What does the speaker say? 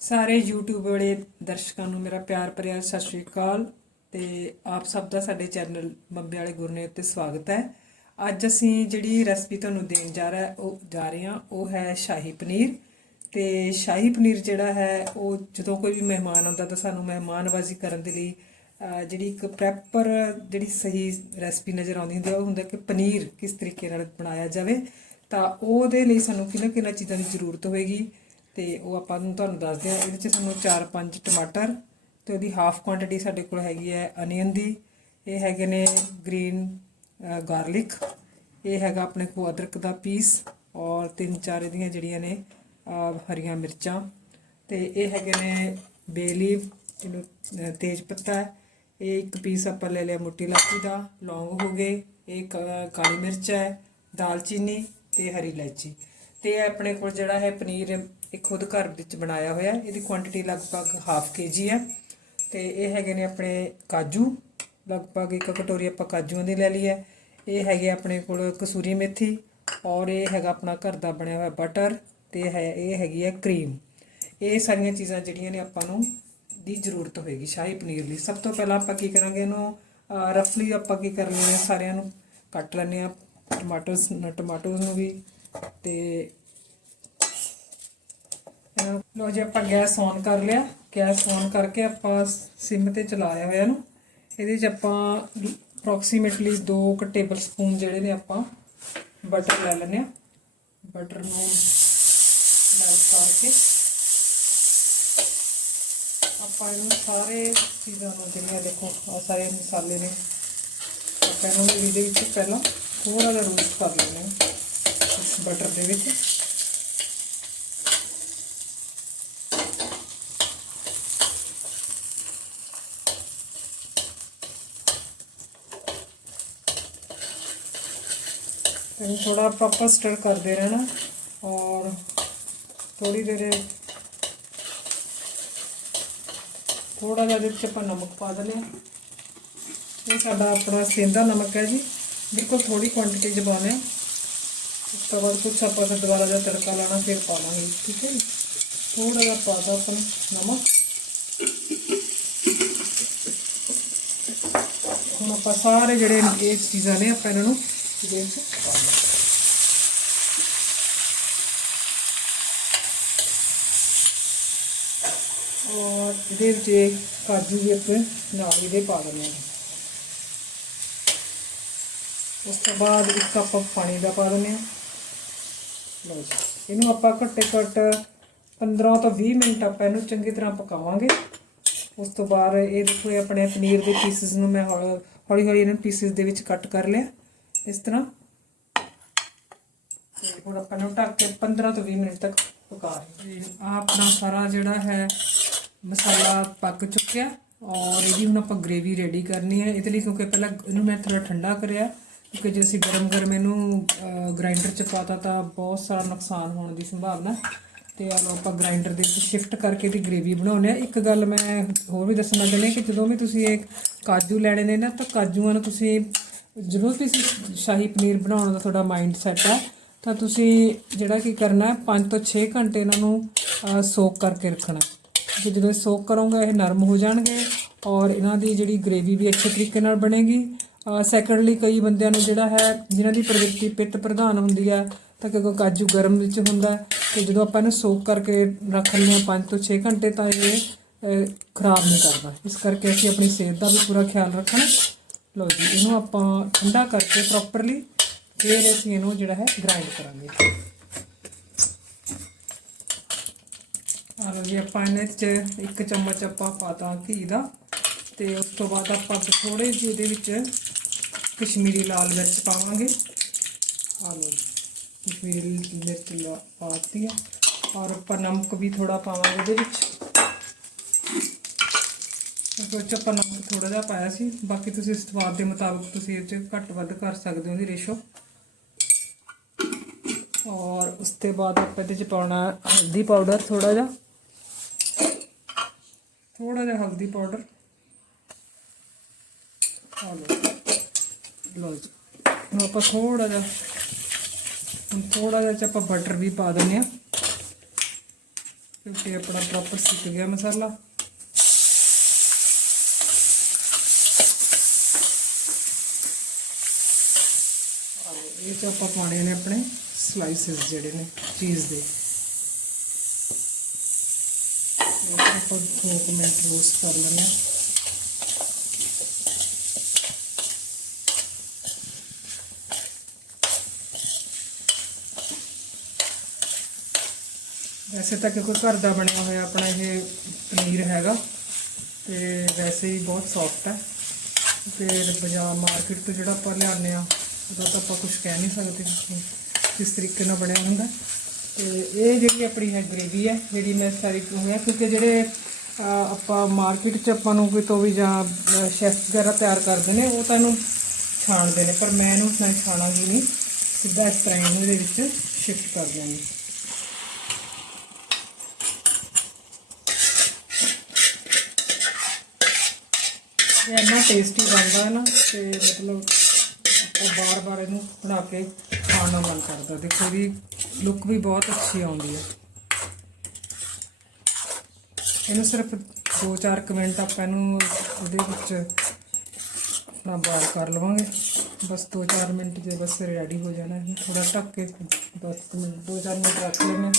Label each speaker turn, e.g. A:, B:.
A: ਸਾਰੇ YouTube ਵਾਲੇ ਦਰਸ਼ਕਾਂ ਨੂੰ ਮੇਰਾ ਪਿਆਰ ਭਰਿਆ ਸਤਿ ਸ਼੍ਰੀ ਅਕਾਲ ਤੇ ਆਪ ਸਭ ਦਾ ਸਾਡੇ ਚੈਨਲ ਬੰਬੇ ਵਾਲੇ ਗੁਰਨੇ ਉੱਤੇ ਸਵਾਗਤ ਹੈ। ਅੱਜ ਅਸੀਂ ਜਿਹੜੀ ਰੈਸਪੀ ਤੁਹਾਨੂੰ ਦੇਣ ਜਾ ਰਿਹਾ, ਉਹ ਜਾ ਰਹੇ ਹਾਂ, ਉਹ ਹੈ ਸ਼ਾਹੀ ਪਨੀਰ ਤੇ ਸ਼ਾਹੀ ਪਨੀਰ ਜਿਹੜਾ ਹੈ, ਉਹ ਜਦੋਂ ਕੋਈ ਵੀ ਮਹਿਮਾਨ ਆਉਂਦਾ ਤਾਂ ਸਾਨੂੰ ਮਹਿਮਾਨਵਾਜ਼ੀ ਕਰਨ ਦੇ ਲਈ ਜਿਹੜੀ ਇੱਕ ਪ੍ਰੈਪਰ ਜਿਹੜੀ ਸਹੀ ਰੈਸਪੀ ਨਜ਼ਰ ਆਉਂਦੀ ਹੁੰਦੀ ਹੈ ਉਹ ਹੁੰਦਾ ਕਿ ਪਨੀਰ ਕਿਸ ਤਰੀਕੇ ਨਾਲ ਬਣਾਇਆ ਜਾਵੇ ਤਾਂ ਉਹਦੇ ਲਈ ਸਾਨੂੰ ਕਿਹਨਾਂ ਕਿਹਨਾਂ ਚੀਜ਼ਾਂ ਦੀ ਜ਼ਰੂਰਤ ਹੋਵੇਗੀ। ਤੇ ਉਹ ਆਪਾਂ ਨੂੰ ਤੁਹਾਨੂੰ ਦੱਸਦੇ ਆ, ਇਹਦੇ ਚ ਸਾਨੂੰ 4-5 ਟਮਾਟਰ ਤੇ ਉਹਦੀ ਹਾਫ ਕੁਆਂਟੀਟੀ ਸਾਡੇ ਕੋਲ ਹੈਗੀ ਹੈ ਅਨੀਅਨ ਦੀ, ਇਹ ਹੈਗੇ ਨੇ ਗ੍ਰੀਨ ਗਾਰਲਿਕ ਇਹ ਹੈਗਾ ਆਪਣੇ ਕੋਲ ਅਦਰਕ ਦਾ ਪੀਸ ਔਰ ਤਿੰਨ ਚਾਰ ਇਹਦੀਆਂ ਜਿਹੜੀਆਂ ਨੇ ਹਰੀਆਂ ਮਿਰਚਾਂ ਤੇ ਇਹ ਹੈਗੇ ਨੇ ਬੇ ਜਿਹਨੂੰ ਤੇਜ ਪੱਤਾ ਇਹ ਇੱਕ ਪੀਸ ਆਪਾਂ ਲੈ ਲਿਆ ਮੋਟੀ ਇਲਾਚੀ ਦਾ, ਲੌਂਗ ਹੋ ਗਏ, ਇਹ ਕਾਲੀ ਮਿਰਚ ਹੈ, ਦਾਲਚੀਨੀ ਤੇ ਹਰੀ ਇਲਾਇਚੀ ਤੇ ਇਹ ਆਪਣੇ ਕੋਲ ਜਿਹੜਾ ਹੈ ਪਨੀਰ ਇਹ ਖੁਦ ਘਰ ਵਿੱਚ ਬਣਾਇਆ ਹੋਇਆ ਇਹਦੀ ਕੁਆਂਟੀਟੀ ਲਗਭਗ ਹਾਫ ਕੇਜੀ ਹੈ। ਤੇ ਇਹ ਹੈਗੇ ਨੇ ਆਪਣੇ ਕਾਜੂ। ਲਗਭਗ ਇੱਕ ਕਟੋਰੀ ਆਪਾਂ ਕਾਜੂਆਂ ਦੀ ਲੈ ਲਈ ਹੈ। ਇਹ ਹੈਗੇ ਆਪਣੇ ਕੋਲ ਕਸੂਰੀ ਮੇਥੀ ਔਰ ਇਹ ਹੈਗਾ ਆਪਣਾ ਘਰ ਦਾ ਬਣਿਆ ਹੋਇਆ ਬਟਰ ਤੇ ਹੈ, ਇਹ ਹੈਗੀ ਹੈ ਕਰੀਮ ਇਹ ਸਾਰੀਆਂ ਚੀਜ਼ਾਂ ਜਿਹੜੀਆਂ ਨੇ ਆਪਾਂ ਨੂੰ ਦੀ ਜ਼ਰੂਰਤ ਹੋਏਗੀ ਸ਼ਾਹੀ ਪਨੀਰ ਲਈ ਸਭ ਤੋਂ ਪਹਿਲਾਂ ਆਪਾਂ ਕੀ ਕਰਾਂਗੇ ਇਹਨੂੰ ਰਫਲੀ ਆਪਾਂ ਕੀ ਕਰ ਲੈਣੇ ਆ ਸਾਰਿਆਂ ਨੂੰ? ਕੱਟ ਲੈਣੇ ਆ ਟਮਾਟਰਸ ਟਮਾਟਰਸ ਨੂੰ ਵੀ ਤੇ ਇਹਨਾਂ ਜੀ, ਆਪਾਂ ਗੈਸ ਔਨ ਕਰ ਲਿਆ। ਗੈਸ ਔਨ ਕਰਕੇ ਆਪਾਂ ਸਿਮ ਤੇ ਚਲਾਇਆ ਹੋਇਆ ਇਹਨੂੰ। ਇਹਦੇ 'ਚ ਆਪਾਂ ਅਪਰੋਕਸੀਮੇਟਲੀ 2 ਕ ਟੇਬਲ ਸਪੂਨ ਜਿਹੜੇ ਨੇ ਆਪਾਂ ਬਟਰ ਲੈ ਲੈਣੇ ਆ ਬਟਰ ਨੂੰ ਮੈਲਟ ਕਰਕੇ ਆਪਾਂ ਇਹਨੂੰ ਸਾਰੇ ਚੀਜ਼ਾਂ ਨੂੰ ਜਿਹੜੀਆਂ ਦੇਖੋ ਆ ਸਾਰੇ ਮਸਾਲੇ ਨੇ। ਆਪਾਂ ਇਹਨੂੰ ਇਹਦੇ ਵਿੱਚ ਪਹਿਲਾਂ ਥੋੜਾ ਜਿਹਾ ਰੋਸਟ ਕਰ ਲੈਣਾ ਇਸ ਬਟਰ ਦੇ ਵਿੱਚ। ਇਹਨੂੰ ਥੋੜਾ ਪ੍ਰੋਪਰ ਸਟਰ ਕਰਦੇ ਰਹਿਣਾ ਔਰ ਥੋੜੀ ਦੇਰ ਥੋੜਾ ਜਿਹਾ ਇਹਦੇ ਵਿੱਚ ਆਪਾਂ ਨਮਕ ਪਾ ਦਿੰਦੇ ਹਾਂ ਇਹ ਸਾਡਾ ਆਪਣਾ ਸੇਂਦਾ ਨਮਕ ਹੈ ਜੀ। ਬਿਲਕੁਲ ਥੋੜੀ ਕੁਆਂਟੀਟੀ ਚ ਪਾਉਣਾ ਹੈ। ਉਸ ਤੋਂ ਬਾਅਦ ਕੁਛ ਆਪਾਂ ਫਿਰ ਦੁਬਾਰਾ ਜਿਹਾ ਤੜਕਾ ਲਾਣਾ ਫਿਰ ਪਾ ਲਾਂਗੇ, ਠੀਕ ਹੈ ਜੀ। ਥੋੜਾ ਜਿਹਾ ਪਾ ਦੋ ਆਪਾਂ ਨਮਕ। ਹੁਣ ਆਪਾਂ ਸਾਰੇ ਜਿਹੜੇ ਇਹ ਚੀਜ਼ਾਂ ਨੇ ਆਪਾਂ ਇਹਨਾਂ ਨੂੰ ਇਹਦੇ ਵਿੱਚ ਪਾ ਲਾਂਗੇ। ਔਰ ਇਹਦੇ ਵਿੱਚ ਕਾਜੂ ਵੀ ਆਪਾਂ ਨਾਲ ਇਹਦੇ ਪਾ ਦਿੰਦੇ ਹਾਂ। ਉਸ ਤੋਂ ਬਾਅਦ ਇੱਕ ਕੱਪ ਪਾਣੀ ਦਾ ਪਾ ਦਿੰਦੇ ਹਾਂ। ਲਓ ਜੀ। ਇਹਨੂੰ ਆਪਾਂ ਘੱਟੇ ਘੱਟ 15 ਤੋਂ 20 ਮਿੰਟ ਆਪਾਂ ਇਹਨੂੰ ਚੰਗੀ ਤਰ੍ਹਾਂ ਪਕਾਵਾਂਗੇ। ਉਸ ਤੋਂ ਬਾਅਦ ਇਹ ਦੇਖੋ, ਇਹ ਆਪਣੇ ਪਨੀਰ ਦੇ ਪੀਸਸ ਨੂੰ ਮੈਂ ਹੌਲੀ ਹੌਲੀ ਹੌਲੀ ਇਹਨਾਂ ਪੀਸਸ ਦੇ ਵਿੱਚ ਕੱਟ ਕਰ ਲਿਆ। ਇਸ ਤਰ੍ਹਾਂ। ਹੁਣ ਆਪਾਂ ਨੂੰ ਢੱਕ ਕੇ 15 ਤੋਂ 20 ਮਿੰਟ ਤੱਕ ਪਕਾ ਰਹੇ ਆ ਆਪਣਾ ਸਾਰਾ ਜਿਹੜਾ ਹੈ ਮਸਾਲਾ ਪੱਕ ਚੁੱਕਿਆ। ਔਰ ਇਹਦੀ ਹੁਣ ਆਪਾਂ ਗ੍ਰੇਵੀ ਰੈਡੀ ਕਰਨੀ ਹੈ। ਇਹਦੇ ਲਈ ਕਿਉਂਕਿ ਪਹਿਲਾਂ ਇਹਨੂੰ ਮੈਂ ਥੋੜਾ ਠੰਡਾ ਕਰਿਆ। ਕਿਉਂਕਿ ਜੇ ਅਸੀਂ ਗਰਮ ਗਰਮ ਇਹਨੂੰ ਗ੍ਰਾਈਂਡਰ ਚ ਪਾਤਾ ਤਾਂ ਬਹੁਤ ਸਾਰਾ ਨੁਕਸਾਨ ਹੋਣ ਦੀ ਸੰਭਾਵਨਾ ਹੈ। ਤੇ ਆ ਲੋ ਆਪਾਂ ਗ੍ਰਾਈਂਡਰ ਦੇ ਵਿੱਚ ਸ਼ਿਫਟ ਕਰਕੇ ਇਹਦੀ ਗ੍ਰੇਵੀ ਬਣਾਉਣੇ ਆ ਇੱਕ ਗੱਲ ਮੈਂ ਹੋਰ ਵੀ ਦੱਸਣਾ ਚਾਹੁੰਦੀ ਹਾਂ ਕਿ ਜਦੋਂ ਵੀ ਤੁਸੀਂ ਇਹ ਕਾਜੂ ਲੈਣੇ ਨੇ ਨਾ, ਤਾਂ ਕਾਜੂਆਂ ਨੂੰ ਤੁਸੀਂ, ਜਦੋਂ ਤੁਸੀਂ ਸ਼ਾਹੀ ਪਨੀਰ ਬਣਾਉਣ ਦਾ ਤੁਹਾਡਾ ਮਾਈਂਡ ਸੈਟ ਹੈ, ਤਾਂ ਤੁਸੀਂ ਜਿਹੜਾ ਕੀ ਕਰਨਾ ਹੈ 5 ਤੋਂ 6 ਘੰਟੇ ਇਹਨਾਂ ਨੂੰ ਸੋਕ ਕਰਕੇ ਰੱਖਣਾ। ਕਿ ਜਦੋਂ ਸੋਕ ਕਰੋਗੇ, ਇਹ ਨਰਮ ਹੋ ਜਾਣਗੇ ਔਰ ਇਹਨਾਂ ਦੀ ਜਿਹੜੀ ਗ੍ਰੇਵੀ ਵੀ ਅੱਛੇ ਤਰੀਕੇ ਨਾਲ ਬਣੇਗੀ। ਸੈਕੰਡਲੀ ਕਈ ਬੰਦਿਆਂ ਨੂੰ ਜਿਹੜਾ ਹੈ ਜਿਨ੍ਹਾਂ ਦੀ ਪ੍ਰਵਿਰਤੀ ਪਿੱਤ ਪ੍ਰਧਾਨ ਹੁੰਦੀ ਹੈ ਤਾਂ ਕਿਉਂਕਿ ਕਾਜੂ ਗਰਮ ਵਿੱਚ ਹੁੰਦਾ ਹੈ, ਤੇ ਜਦੋਂ ਆਪਾਂ ਇਹਨੂੰ ਸੋਕ ਕਰਕੇ ਰੱਖ ਲੈਂਦੇ ਲਿਆ 5 ਤੋਂ 6 ਘੰਟੇ ਤਾਂ ਇਹ ਖਰਾਬ ਨਹੀਂ ਕਰਦਾ। ਇਸ ਕਰਕੇ ਅਸੀਂ ਆਪਣੀ ਸਿਹਤ ਦਾ ਵੀ ਪੂਰਾ ਖਿਆਲ ਰੱਖਣਾ। ਲਓ ਜੀ ਇਹਨੂੰ ਆਪਾਂ ਠੰਡਾ ਕਰਕੇ ਪ੍ਰੋਪਰਲੀ ਫਿਰ ਅਸੀਂ ਇਹਨੂੰ ਜਿਹੜਾ ਹੈ ਗ੍ਰਾਈਂਡ ਕਰਾਂਗੇ। ਆ ਜੀ ਆਪਾਂ ਇਹਨੇ ਚ ਇੱਕ ਚਮਚ ਆਪਾਂ ਪਾਤਾ ਘੀ ਦਾ ਤੇ ਉਸ ਤੋਂ ਬਾਅਦ ਆਪਾਂ ਥੋੜੇ ਜਿਹੇ ਇਹਦੇ ਵਿੱਚ ਕਸ਼ਮੀਰੀ ਲਾਲ ਮਿਰਚ ਪਾਵਾਂਗੇ। ਆ ਲਓ ਕਸ਼ਮੀਰੀ ਮਿਰਚ ਲਾ, ਪਾਤੀ ਆ। ਔਰ ਆਪਾਂ ਨਮਕ ਵੀ ਥੋੜਾ ਪਾਵਾਂਗੇ ਇਹਦੇ ਵਿੱਚ। ਉਹ ਆਪਾਂ ਨਮਕ ਥੋੜਾ ਜਿਹਾ ਪਾਇਆ ਸੀ। ਬਾਕੀ ਤੁਸੀਂ ਸਵਾਦ ਦੇ ਮੁਤਾਬਕ ਤੁਸੀਂ ਇਹ ਚ ਘੱਟ ਵੱਧ ਕਰ ਸਕਦੇ ਹੋ ਇਹਦੀ ਰੇਸ਼ੋ। ਔਰ ਉਸ ਤੋਂ ਬਾਅਦ ਆਪਾਂ ਇਹਦੇ ਚ ਪਾਉਣਾ ਹਲਦੀ ਪਾਊਡਰ ਥੋੜਾ ਜਿਹਾ। ਥੋੜਾ ਜਿਹਾ ਹਲਦੀ ਪਾਊਡਰ। ਆ ਲਓ। ਲਓ ਜੀ। ਹੁਣ ਆਪਾਂ ਥੋੜਾ ਜਿਹਾ, ਹੁਣ ਥੋੜਾ ਜਿਹਾ ਚ ਆਪਾਂ ਬਟਰ ਵੀ ਪਾ ਦਿੰਦੇ ਆ ਕਿਉਂਕਿ ਆਪਣਾ ਪ੍ਰੋਪਰ ਸਿੱਕ ਗਿਆ ਮਸਾਲਾ। ਇਹ ਚ ਆਪਾਂ ਪਾਣੇ ਨੇ ਆਪਣੇ ਸਲਾਈਸਿਸ ਜਿਹੜੇ ਨੇ ਚੀਜ਼ ਦੇ। ਆਪਾਂ ਦੋ ਕੁ ਮਿੰਟ ਰੋਸਟ ਕਰ ਲੈਣਾ ਵੈਸੇ ਤਾਂ ਕਿਉਂਕਿ ਘਰ ਦਾ ਬਣਿਆ ਹੋਇਆ ਆਪਣਾ ਇਹ ਪਨੀਰ ਹੈਗਾ, ਤੇ ਵੈਸੇ ਹੀ ਬਹੁਤ ਸੌਫਟ ਹੈ। ਤੇ ਬਾਜ਼ਾਰ ਮਾਰਕੀਟ ਤੋਂ ਜਿਹੜਾ ਆਪਾਂ ਲਿਆਉਂਦੇ ਆ ਉਹਦਾ ਤਾਂ ਆਪਾਂ ਕੁਝ ਕਹਿ ਨਹੀਂ ਸਕਦੇ ਕਿਸ ਤਰੀਕੇ ਨਾਲ ਬਣਿਆ ਹੁੰਦਾ। ਤੇ ਇਹ ਜਿਹੜੀ ਆਪਣੀ ਹੈ ਗ੍ਰੇਵੀ ਹੈ, ਜਿਹੜੀ ਮੈਂ ਸਾਰੀ ਹੋਇਆ ਕਿਉਂਕਿ ਜਿਹੜੇ ਆਪਾਂ ਮਾਰਕੀਟ 'ਚ ਆਪਾਂ ਨੂੰ ਕੋਈ ਤੋਂ ਵੀ ਜਾਂ ਸ਼ੈਫ ਵਗੈਰਾ ਤਿਆਰ ਕਰਦੇ ਨੇ, ਉਹ ਤਾਂ ਇਹਨੂੰ ਛਾਣਦੇ ਨੇ, ਪਰ ਮੈਂ ਇਹਨੂੰ ਨਾ ਹੀ ਨਹੀਂ। ਸਿੱਧਾ ਇਸ ਤਰ੍ਹਾਂ ਇਹਨੂੰ ਇਹਦੇ ਵਿੱਚ ਸ਼ਿਫਟ ਕਰ ਦਿਆਂਗੀ। ਇਹ ਇੰਨਾ ਟੇਸਟੀ ਬਣਦਾ ਹੈ ਨਾ ਤੇ ਮਤਲਬ ਉਹ ਬਾਰ-ਬਾਰ ਇਹਨੂੰ ਬਣਾ ਕੇ ਖਾਣ ਦਾ ਮਨ ਕਰਦਾ। ਦੇਖੋ ਇਹਦੀ ਲੁੱਕ ਵੀ ਬਹੁਤ ਅੱਛੀ ਆਉਂਦੀ ਹੈ। ਇਹਨੂੰ ਸਿਰਫ 2-4 ਕੁ ਮਿੰਟ ਆਪਾਂ ਇਹਨੂੰ ਉਹਦੇ ਵਿੱਚ ਆਪਣਾ ਬਾਲ ਕਰ ਲਵਾਂਗੇ। ਬਸ 2-4 ਮਿੰਟ ਜੇ ਬਸ ਰੈਡੀ ਹੋ ਜਾਣਾ ਹੈ ਥੋੜਾ ਢੱਕ ਕੇ 10 ਕੁ ਮਿੰਟ 2-4 ਮਿੰਟ ਰੱਖ ਲੈਣੇ